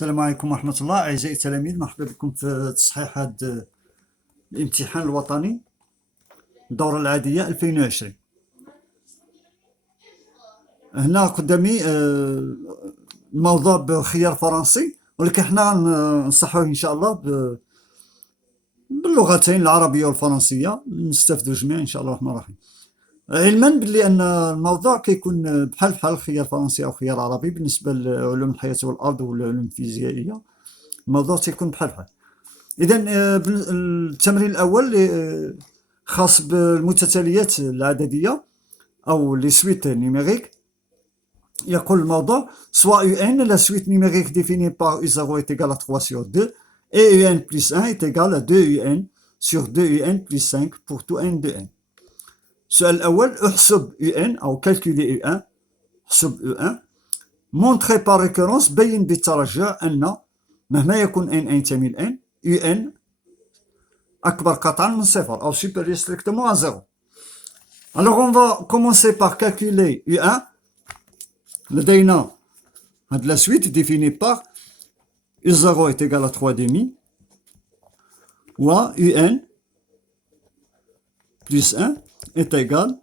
السلام عليكم ورحمة الله أعزائي التلاميذ، مرحبا بكم في تصحيح هذا الامتحان الوطني الدورة العادية 2020. هنا قدامي الموضوع بخيار فرنسي، ولكن حنا نصحوه إن شاء الله باللغتين العربية والفرنسية، نستافدوا جميعا إن شاء الله الرحمن الرحيم. علما باللي أن الموضوع كيكون بحال خيار فرنسي أو خيار عربي. بالنسبة لعلوم الحياة والأرض والعلوم الفيزيائية الموضوع تيكون بحال. إذن التمرين الأول خاص بالمتتاليات العددية أو لي سويت نيميريك. يقول الموضوع soit UN, la suite numérique définie par U0 est égale à 3 sur 2 et UN plus 1 est égal à 2 UN sur 2 UN plus 5 pour tout N de N. السؤال الأول احسب UN أو calculer UN، احسب UN montré par récurrence، بين بالترجع أن مهما يكون N ينتمي ل N UN أكبر قطعا من صفر أو supérieur strictement à 0. Alors on va commencer par calculer UN. لدينا هاد la suite définie par U0 est égal à 3 demi و UN plus 1 est égal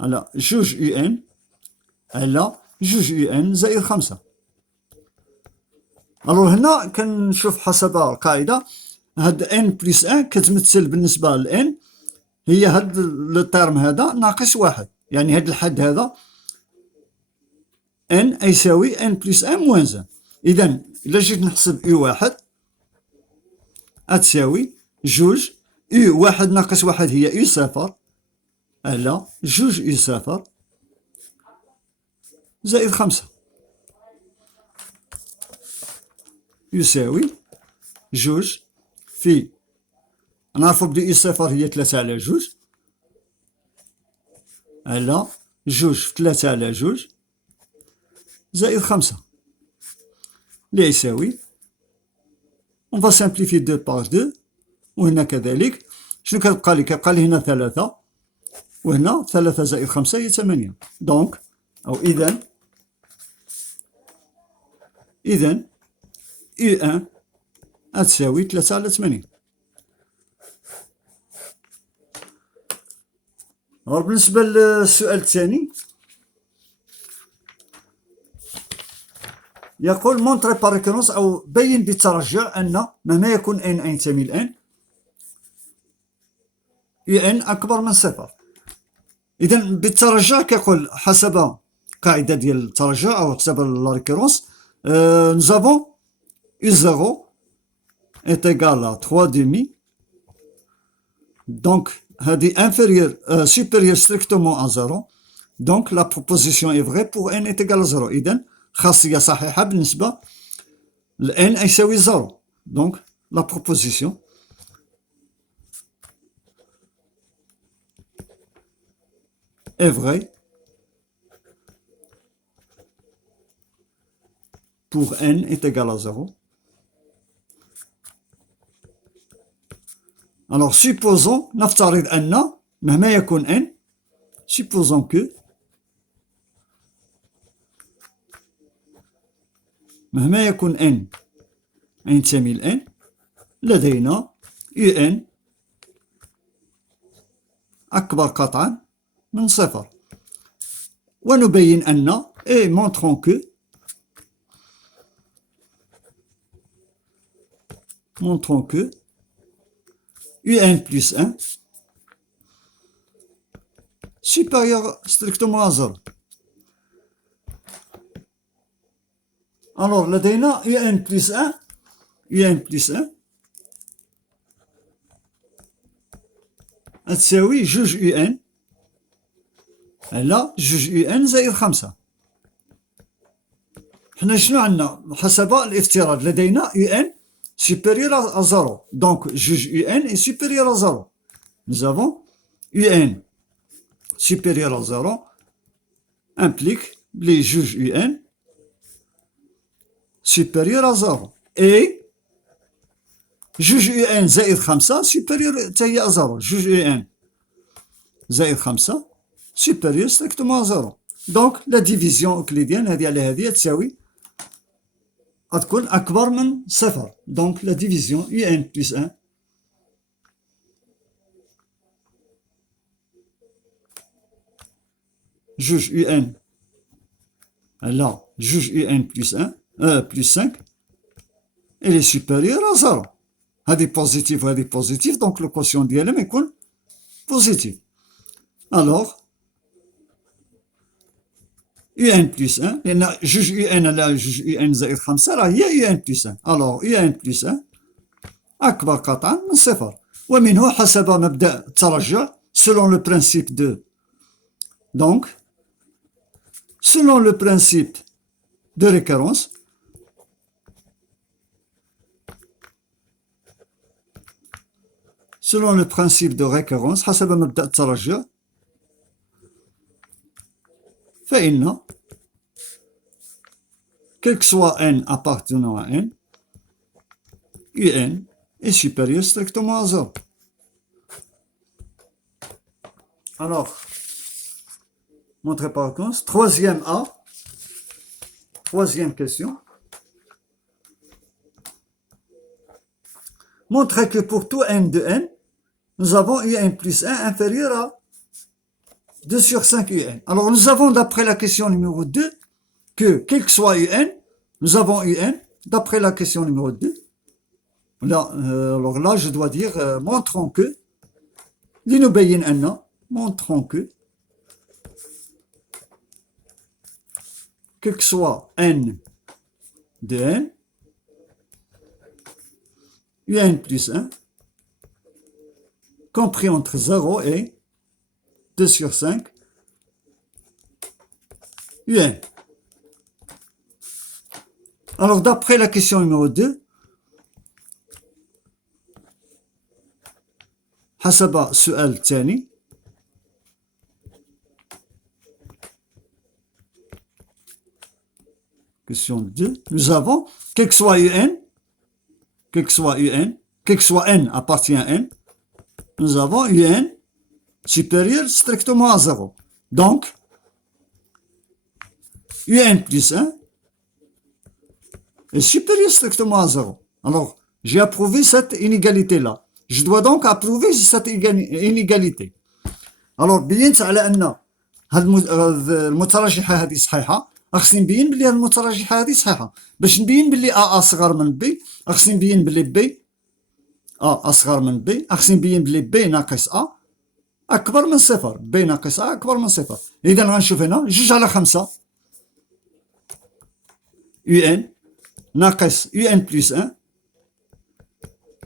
على جوج UN على جوج UN زائد 5. الو هنا كنشوف حسب القاعدة هاد N بلس 1 كتمثل بالنسبة ل N هي هاد الترم هذا ناقص واحد، يعني هاد الحد هذا N يساوي N بلس 1 موان 1. إذن إلا جيت نحسب U واحد أتساوي جوج U واحد ناقص واحد هي U صفر على جوج U صفر زائد 5 يساوي جوج في نعرفو بلي U صفر هي 3 على جوج على جوج في 3 على جوج زائد 5 اللي يساوي on va simplifier 2 par 2 وهنا كذلك. شنو كتبقى لي؟ كيبقى لي هنا 3 وهنا 3 زائد 5 هي 8. دونك أو إذن U1 أتساوي 3 على 8. بالنسبة للسؤال الثاني يقول مونتري بار ريكورونس أو بين بالترجع أن مهما يكون N ينتمي ل N UN أكبر من صفر. إذن بالترجع كيقول حسب قاعدة ديال الترجع أو حسب لا ريكورونس nous avons U0 est égal à 3 demi donc هذه inférieur supérieur strictement à 0 donc la proposition est vraie pour N est égal à 0. إذن خاصية صحيحة بالنسبة ل N يساوي 0 donc la proposition est vraie pour N est égal à 0. Alors supposons نفترض أن مهما يكون N supposons que مهما يكون N ينتمي ل N لدينا UN أكبر قطعا من صفر ونبين أن et montrons que UN plus 1 supérieur strictement à 0. Alors لدينا UN plus 1 تساوي جوج UN على جوج UN زائد 5. حنا شنو عندنا حسب الافتراض لدينا UN supérieur à 0 donc juge UN est supérieur à 0. Nous avons UN supérieur à 0 implique les juges UN supérieur à 0 et juge UN زائد 5 supérieur تاهي à 0. juge UN زائد 5 supérieur strictement à 0. دونك لا ديفيزيون اوكليديان هذه على هذه تساوي غتكون اكبر من صفر. دونك لا ديفيزيون يو ان بلس 1 جوج يو ان على جوج يو ان بلس 1 بلس 5 elle est supérieure à 0. هذه بوزيتيف وهذه بوزيتيف دونك لو كوسيون ديالهم يكون بوزيتيف. الوغ يو ان بلس 1 لان جوج يو ان على جوج يو ان زائد 5 راه هي يو ان بلس 1. الوغ يو ان بلس 1 اكبر قطعا من صفر، ومنه حسب مبدا الترجع selon le principe de donc selon le principe de récurrence selon le principe de récurrence حسب مبدأ الترجع فإن quel que soit n appartenant à n un est supérieur strictement à 0. Alors montrez par contre, troisième A, troisième question. Montrez que pour tout n de n, nous avons un plus 1 inférieur à 2 sur 5 un. Alors nous avons d'après la question numéro 2 que quel que soit un, nous avons un d'après la question numéro 2. Là, alors là je dois dire montrons que لنبين أن montrons que quel que soit n de n un plus 1 compris entre 0 et 2 sur 5 un. Alors d'après la question numéro 2 حسب السؤال الثاني question 2 nous avons quel que soit un quel que soit un quel que soit n appartient à n nous avons un supérieur strictement à 0. Donc un plus 1 est supérieur strictement à 0. Alors j'ai approuvé cette inégalité là. Je dois donc approuver cette inégalité. Alors بينت على ان المترجحه هذه صحيحه، خصني نبين بلي المترجحه هذه صحيحه. باش نبين بلي ا اصغر من بي خصني نبين بلي بي ا اصغر من بي، خصني نبين بلي بي ناقص ا اكبر من صفر، بي ناقص ا اكبر من صفر. اذا غنشوف هنا جوج على 5 ان ناقص ان بلس 1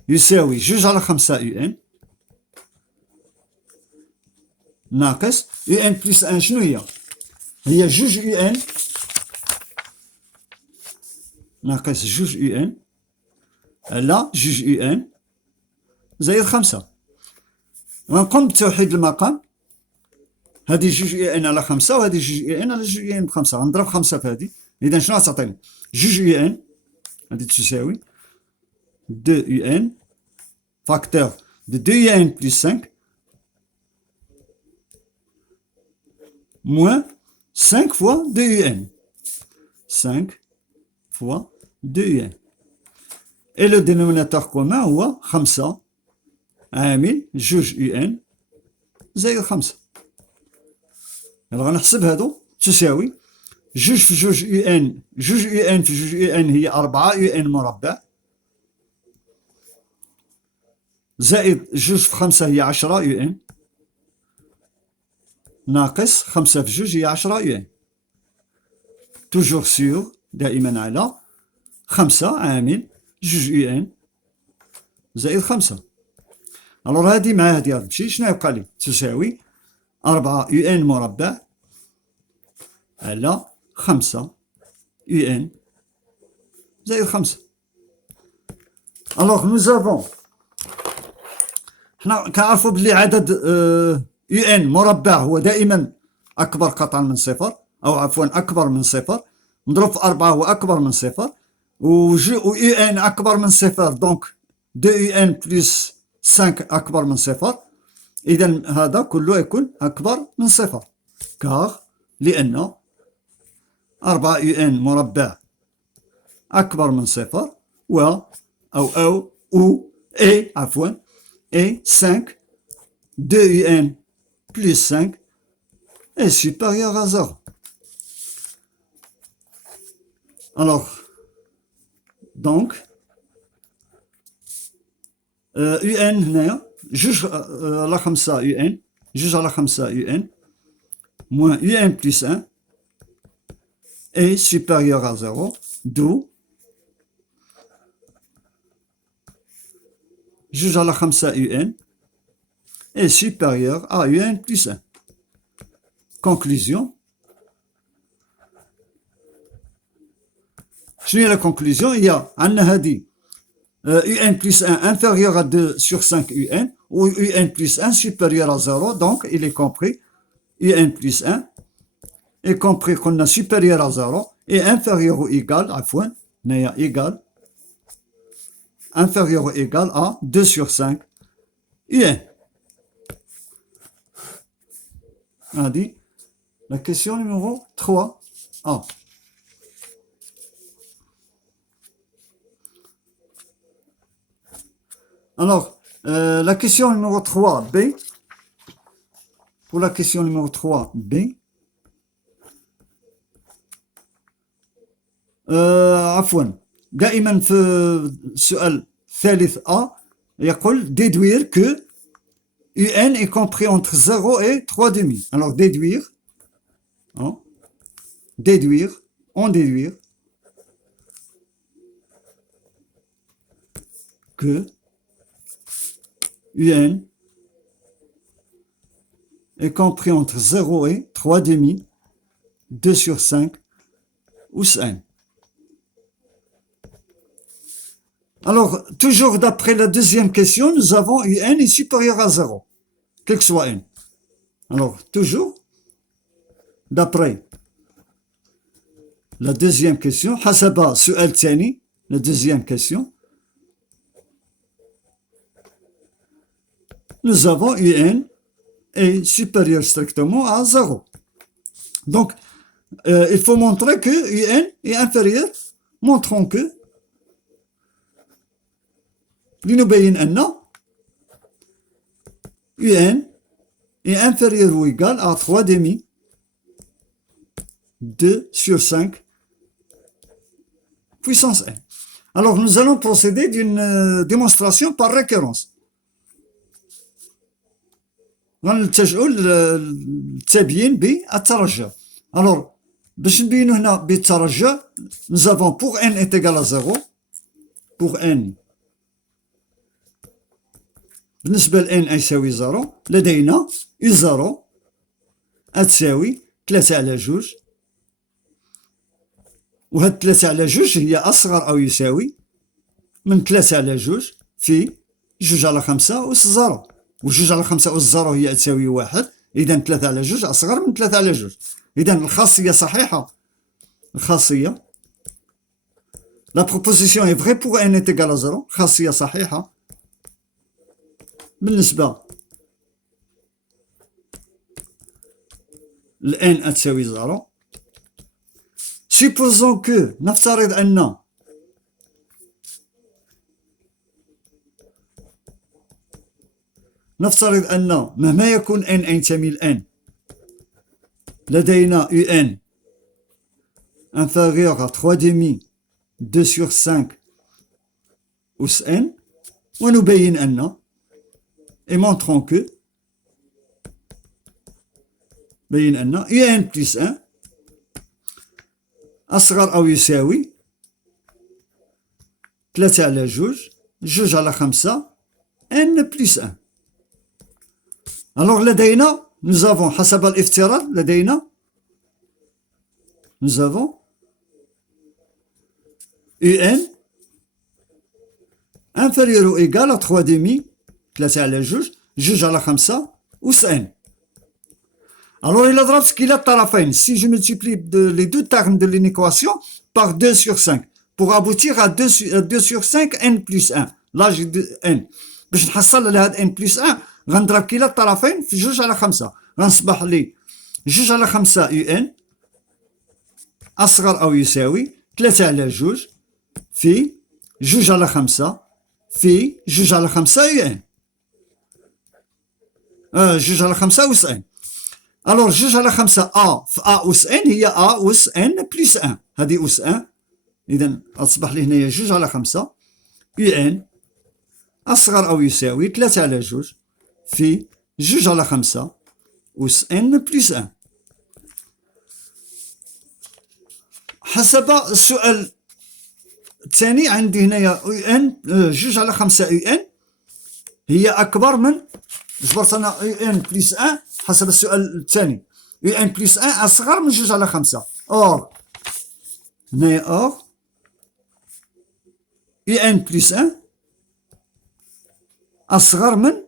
يساوي جوج على 5 ان ناقص ان بلس 1 شنو هي؟ هي جوج ان ناقص جوج ان على جوج ان زائد 5. غنقوم بتوحيد المقام، هذه جوج ان على 5 وهذه جوج ان على جوج ان ب5، غنضرب 5 في هذه. اذا شنو غتعطيني؟ جوج ان هذه تساوي 2 un facteur de 2 un plus 5 moins 5 fois 2 un. 5 fois 2 un. Et le dénominateur commun هو 5 عامل جوج un زائد 5. يلا غنحسب هادو تساوي جوج في جوج un، جوج un في جوج un هي 4 un مربع زائد جوج في 5 هي 10 ان ناقص 5 في جوج هي 10 ان. توجور سيغ دائما على 5 عامل جوج ان زائد 5. الوغ هادي مع هادي غتمشي، شنو يبقى لي؟ تساوي 4 ان مربع على 5 ان زائد 5. الوغ nous avons حنا كنعرفوا بلي عدد يو ان مربع هو دائما اكبر قطعا من صفر، او عفوا اكبر من صفر، نضرب في 4 هو اكبر من صفر، و يو ان اكبر من صفر، دونك 2 يو ان بلس 5 اكبر من صفر. اذا هذا كله يكون اكبر من صفر، كار لأن 4 UN مربع أكبر من صفر et 5 2 UN plus 5 est supérieur à 0. Alors, donc, UN هنايا جوج على 5 UN جوج على 5 UN moins UN plus 1 est supérieur à 0, d'où جوج على 5 UN est supérieur à UN plus 1. Conclusion. شنو هي la conclusion؟ هي عندنا هذه UN plus 1 inférieur à 2 sur 5 UN ou UN plus 1 supérieur à 0, donc il est compris UN plus 1 est compris qu'on a supérieur à 0 et inférieur ou égal, égal, inférieur ou égal à 2 sur 5 UN. On a dit la question numéro 3A. Alors, la question numéro 3B, pour la question numéro 3B, عفوا دائما في السؤال الثالث A يقول déduire que UN est compris entre 0 et 3 demi. Alors déduire, déduire que UN est compris entre 0 et 3 demi, 2 sur 5 ou 5. Alors, toujours d'après la deuxième question, nous avons UN est supérieur à 0, quel que soit N. Alors, toujours, d'après la deuxième question, حسب سؤال ثاني, la deuxième question, nous avons UN est supérieur strictement à 0. Donc, il faut montrer que UN est inférieur. Montrons que لنبين أن UN est inférieur ou égal à 3 demi, 2 sur 5 puissance n. Alors, nous allons procéder d'une démonstration par récurrence. غنلتجئوا للتبيين بالترجع. Alors, باش نبينوا هنا بالترجع, nous avons pour n est égal à 0, pour n بالنسبة ل n يساوي 0, لدينا u0 تساوي 3 على 2, وهاد 3 على 2 هي أصغر أو يساوي من 3 على 2 في 2 على 5 أس 0. و2 على 5 أس 0 هي تساوي 1, إذا 3 على 2 أصغر من 3 على 2. إذا الخاصية صحيحة. الخاصية la proposition est vraie pour n est égal à 0. الخاصية صحيحة بالنسبة ل n تساوي 0. supposons que نفترض أن مهما يكون n ينتمي ل n لدينا UN inférieur à 3 demi, 2 sur 5 أس n, ونبين أن et montrons que بين أن UN plus 1 أصغر أو يساوي 3 على 2, 2 على 5 n plus 1. Alors لدينا nous avons حسب الافتراض لدينا nous avons UN inférieur ou égal à 3 demi, 3 على 2, 2 على 5 أس n. Alors il a ضربت كلا الطرفين. Si je multiplie les deux termes de l'équation par 2 sur 5 pour aboutir à 2 sur 5 n plus 1, l'âge de n, باش نحصل لهاد n plus 1 غنضرب كلا الطرفين في 2 على 5, غنصبح لي جوج على خمسة يو ان أصغر أو يساوي 3 على جوج في جوج على خمسة في جوج على خمسة يو ان. جوج على خمسة أس ان. ألور جوج على خمسة في أس ان هي أس ان بلس ان، هذه أس ان. إذا أصبح لي هنايا جوج على خمسة يو ان أصغر أو يساوي 3 على جوج في جوج على خمسة أس ان بلس ان. حسب السؤال الثاني عندي هنايا يو ان جوج على خمسة يو ان هي أكبر من، جبرت أنا يو ان بلس ان حسب السؤال الثاني، يو ان بلس ان أصغر من جوج على خمسة. أور هنايا أور يو ان بلس ان أصغر من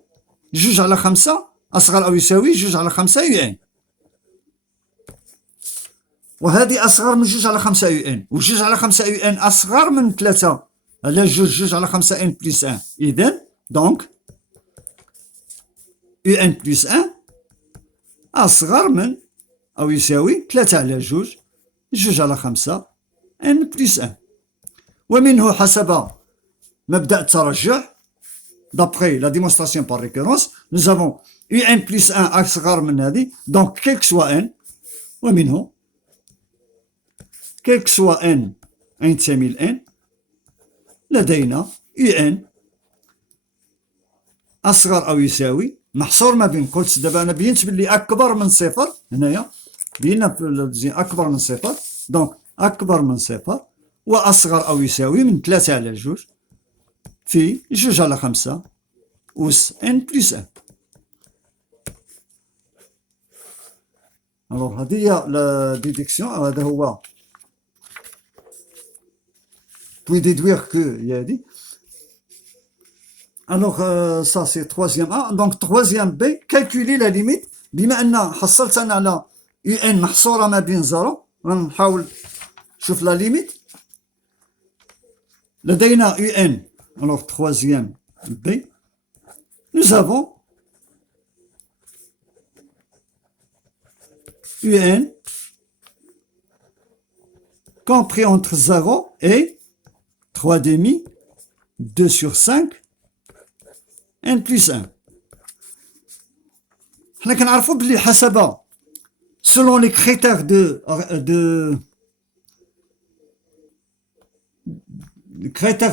جوج على خمسة، أصغر أو يساوي جوج على خمسة يو ان، وهذه أصغر من جوج على خمسة يو ان، وجوج على خمسة يو ان أصغر من 3 على جوج على خمسة ان بلس ان. إذن دونك يو ان بلس ان أصغر من أو يساوي 3 على جوج على خمسة ان بلس ان. ومنه حسب مبدأ الترجح d'après la démonstration par récurrence nous avons un plus 1 أصغر من هذه، donc quel que soit n، ومنه quel que soit n ينتمي ل n لدينا ان أصغر أو يساوي محصور ما بين، قلت دابا أنا بينت باللي أكبر من صفر، هنايا بينا في أكبر من صفر، دونك أكبر من صفر وأصغر أو يساوي من 3 على جوج في جوج على خمسة أس ان بلس ان. ألوغ هذه هي لا ديديكسيون، هذا هو puis déduire que هي هذه. Alors ça c'est troisième A. Donc troisième B, calculer la limite. بما أن حصلت أنا على يو ان محصورة ما بين زيرو، غنحاول نشوف لا ليميت. لدينا يو ان. Alors troisième B, nous avons un compris entre 0 et 3 demi, 2 sur 5, n plus 1. حنا كنعرفوا بلي حسب selon les critères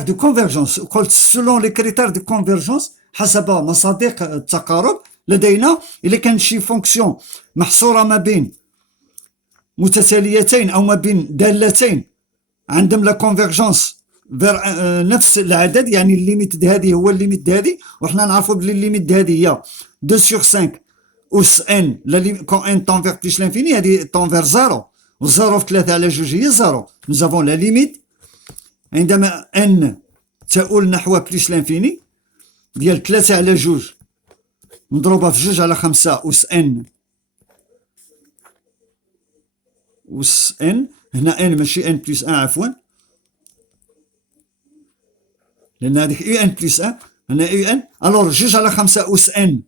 de convergence، قلت selon les critères de convergence حسب مصادق التقارب لدينا إلا كان شي فونكسيون محصورة ما بين متتاليتين أو ما بين دالتين عندهم لا كونفيرجونس فير نفس العدد، يعني الليميت هذه هو الليميت هذه، وحنا نعرفوا بلي الليميت هذه هي 2 sur 5 أس ان كون ان طون فيغ بليس لانفيني، هذه طون فيغ زيرو، وزيرو في 3 على جوج هي زيرو. نو زافون لا ليميت عندما ان تؤول نحو بليس لانفيني ديال 3 على جوج مضروبة في جوج على خمسة أس ان، أس ان هنا ان ماشي ان بلس ان عفوا، لأن هذيك يو ان بلس ان هنا يو ان. ألور جوج على خمسة أس ان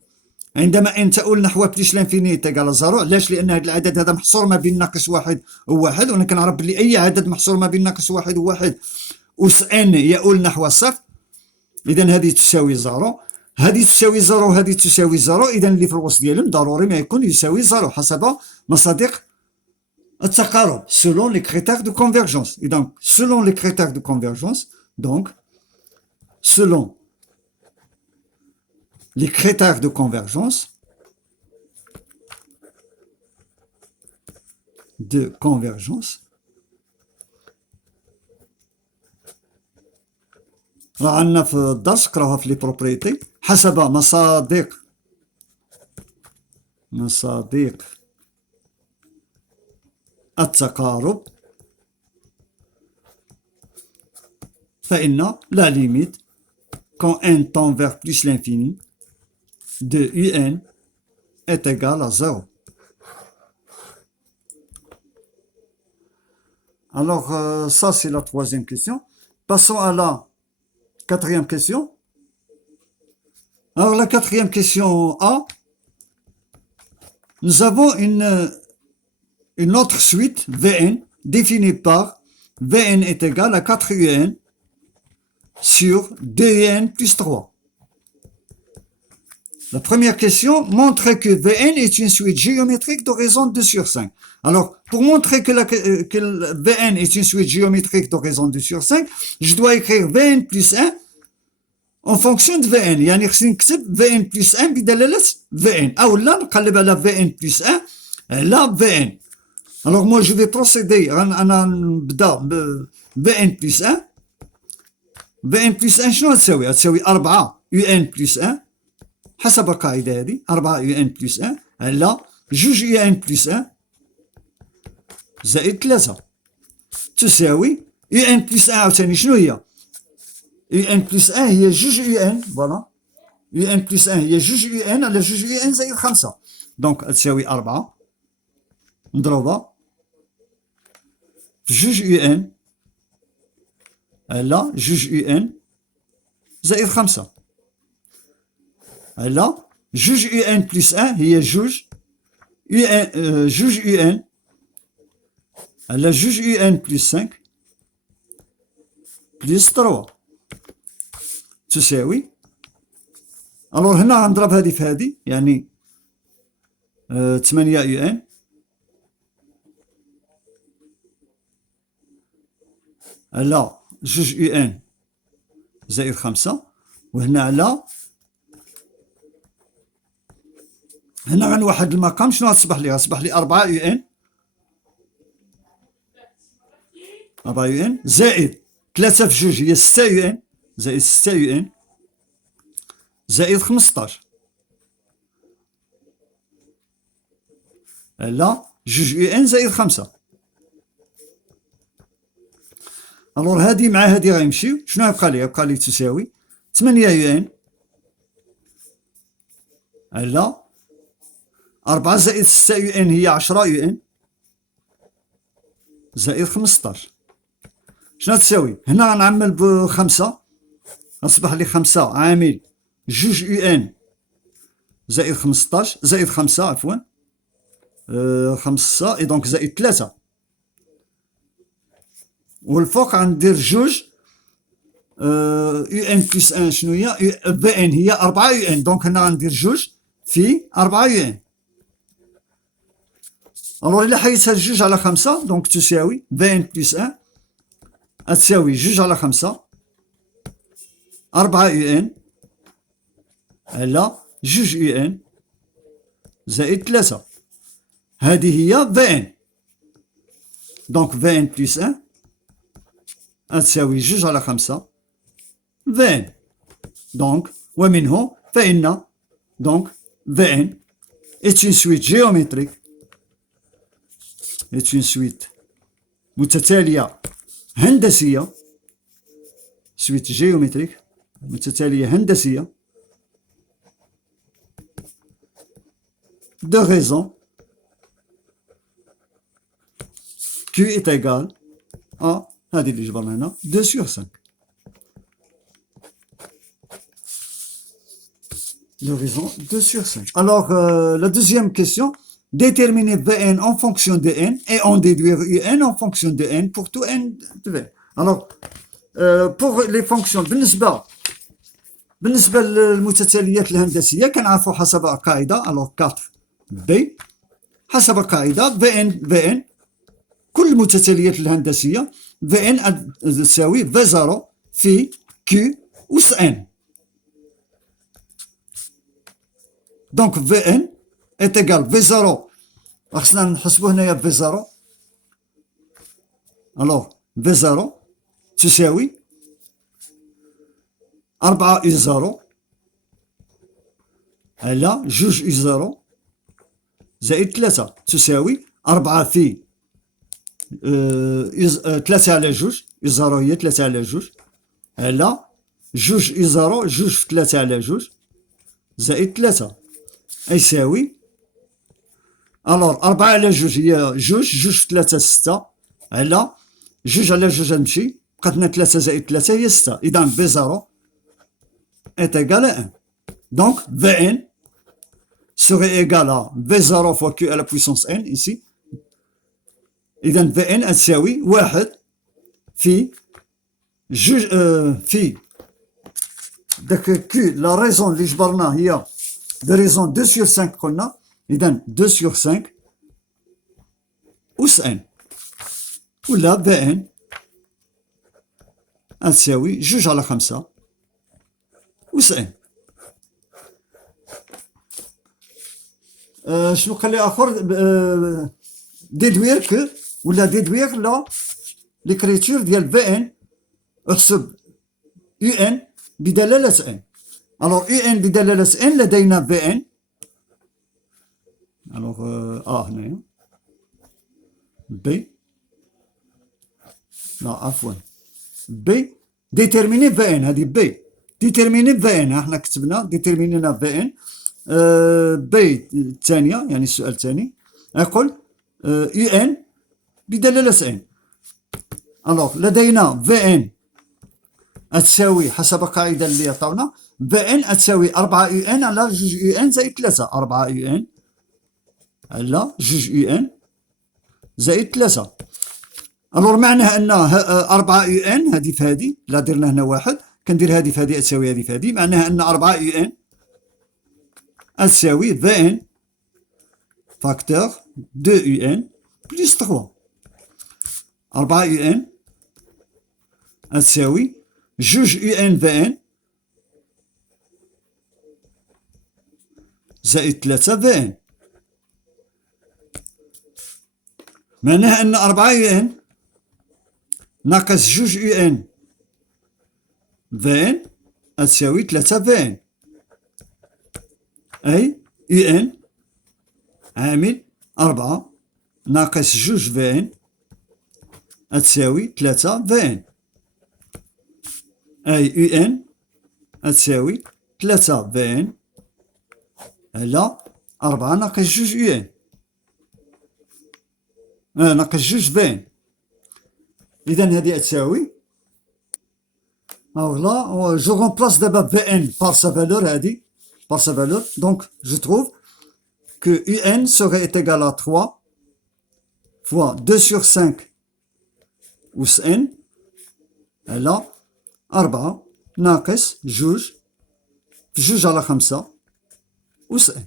عندما ان تؤول نحو بليس لانفيني تيكال زيرو. علاش؟ لأن هذا العدد هذا محصور ما بين ناقص واحد وواحد، وأنا كنعرف بلي أي عدد محصور ما بين ناقص واحد وواحد أس ان يؤول نحو الصفر، إذا هذه تساوي زيرو، هذه تساوي زيرو، هذه تساوي زيرو، إذا اللي في الوسط ديالهم ضروري ما يكون يساوي زيرو حسب مصادق التقارب selon les critères de convergence. Et donc selon les critères de convergence, donc selon les critères de convergence عندنا في الدرس قراوها في لي بروبريتي حسب مصادق التقارب، فإن la limite quand n tend vers plus l'infini de un est égale à 0. Alors ça c'est la troisième question. Passons à la quatrième question. Alors la quatrième question A, nous avons une une autre suite Vn définie par Vn est égal à 4Un sur 2Un plus 3. La première question, montrer que Vn est une suite géométrique de raison 2 sur 5. Alors, pour montrer que Vn est une suite géométrique de raison 2 sur 5, je dois écrire Vn plus 1 en fonction de Vn. يعني خصني نكتب Vn plus 1 بدلالة Vn. أو لا نقلب على Vn plus 1 على Vn. Alors moi je vais procéder, أنا نبدا ب Vn plus 1. Vn plus 1 شنو تساوي؟ تساوي 4 Un plus 1 حسب القاعدة هذه 4 Un plus 1 على 2 Un plus 1 زائد 3 تساوي Un plus 1 عاوتاني شنو هي؟ Un plus 1 هي 2 Un فوالا Un plus 1 هي 2 Un على 2 Un زائد 5 دونك تساوي 4 مضروبة في 2 Un على 2 Un زائد 5 على 2 Un plus 1 هي 2 Un على 2 Un plus 5 plus 3 تساوي الوغ هنا غنضرب هذه في هذه يعني 8 Un على 2 Un زائد 5 وهنا على هنا غنوحد المقام شنو غتصبح لي؟ غتصبح لي 4 Un 4 Un زائد 3 في 2 هي 6 Un زائد 6 Un زائد 15 على 2 Un زائد 5 الوغ هادي مع هادي غيمشيو شنو يبقى لي؟ يبقى لي تساوي 8 Un على 4 زائد 6 Un هي 10 Un زائد 15 شنو تساوي؟ هنا غنعمل بخمسة غتصبح لي 5 عامل 2 Un زائد 15 زائد 5 عفوا 5 اي دونك زائد 3 والفوق غندير 2 Un بلس 1 شنو هي؟ Vn هي 4 Un دونك هنا غندير 2 في 4 Un الوغ إلا حيدت هاد 2 على 5 دونك تساوي Vn بلس 1 تساوي 2 على 5 4 Un على 2 Un زائد 3 هذه هي Vn دونك Vn بلس 1 تساوي 2 على 5 Vn دونك ومنه فإن دونك Vn est une suite géométrique est une suite متتالية هندسية suite géométrique متتالية هندسية de raison Q est égal à هذه اللي جبرنا هنا 2 sur 5 de raison 2 sur 5 alors la deuxième question déterminer Vn en fonction de n et en déduire Un en fonction de n pour tout n de V. Alors, pour les fonctions بالنسبة للمتتاليات الهندسية كنعرفوا حسب القاعدة alors 4b حسب القاعدة Vn كل المتتاليات الهندسية Vn تساوي V0 في Q أس n donc Vn est égal V0 خصنا نحسبو هنايا V0 alors V0 تساوي 4 U0 على 2 U0 زائد 3 تساوي 4 في 3 على 2 U0 هي 3 على 2 على 2 U0 2 في 3 على 2 زائد 3 يساوي الوغ 4 على 2 هي 2 في 3 6 على 2 على 2 غنمشي بقاتنا 3 زائد 3 هي 6 إذا V0 est égal à 1 donc Vn serait égal à V0 fois Q à la puissance n ici إذا في ان تساوي واحد في جوج في داك كيو لا ريزون اللي جبرناه هي دو ريزون 2 sur 5 قلنا، إذا 2 sur 5 أس ان، ولا في ان تساوي جوج على 5 أس ان. شنو قال لي آخر؟ ديدوير كو، ولا ديدوير لا ليكريتور ديال في ان، احسب يو ان بدلالة ان. الوغ يو ان بدلالة ان لدينا في ان، الوغ هنايا بي، لا عفوا بي ديتيرميني في ان، هادي بي ديتيرميني في ان، احنا كتبنا ديتيرمينينا في ان. بي الثانية يعني السؤال الثاني يقول يو ان بدلالة ان. الوغ لدينا في ان تساوي حسب القاعدة اللي عطاونا، في ان تساوي 4 يو ان على جوج يو ان زائد 3، 4 يو ان على جوج يو ان زائد 3. الوغ معناه ان 4 يو ان هادي في هادي، لا درنا هنا واحد كندير هادي في هادي تساوي هادي في هادي، معناها ان 4 يو ان تساوي في ان فاكتور 2 يو ان بلس 3. 4 يو ان تساوي جوج يو ان في ان زائد 3 في ان، معناها ان 4 يو ان ناقص جوج يو ان في ان تساوي 3 في ان، أي يو ان عامل 4 ناقص جوج في ان تساوي 3 في ان، أي يو ان تساوي 3 في ان على 4 ناقص جوج يو ان ناقص جوج في ان. إذا هذه تساوي là je remplace d'abord Vn par sa valeur, par sa valeur. Donc je trouve que Un serait égal à 3 fois 2 sur 5 أس n على 4 ناقص جوج في جوج على 5 أس n.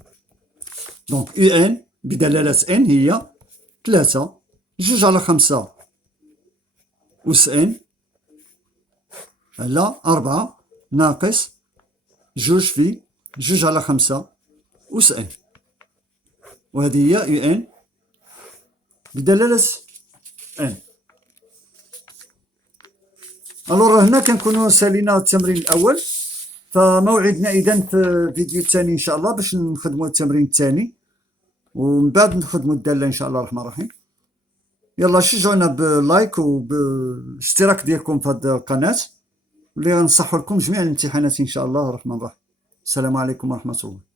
donc Un بدلالة n هي 3 جوج على 5 أس n على 4 ناقص جوج في جوج على 5 أس n، وهذه هي ان بدلالة ان. الوغ هنا كنكونو سالينا التمرين الأول، فموعدنا إذا في الفيديو الثاني إن شاء الله باش نخدمو التمرين الثاني، ومن بعد نخدمو الدالة إن شاء الله الرحمن الرحيم. يلا شجعونا بلايك وباشتراك ديالكم في هاد القناة، واللي غنصحو لكم جميع الامتحانات إن شاء الله الرحمن الرحيم. السلام عليكم ورحمة الله.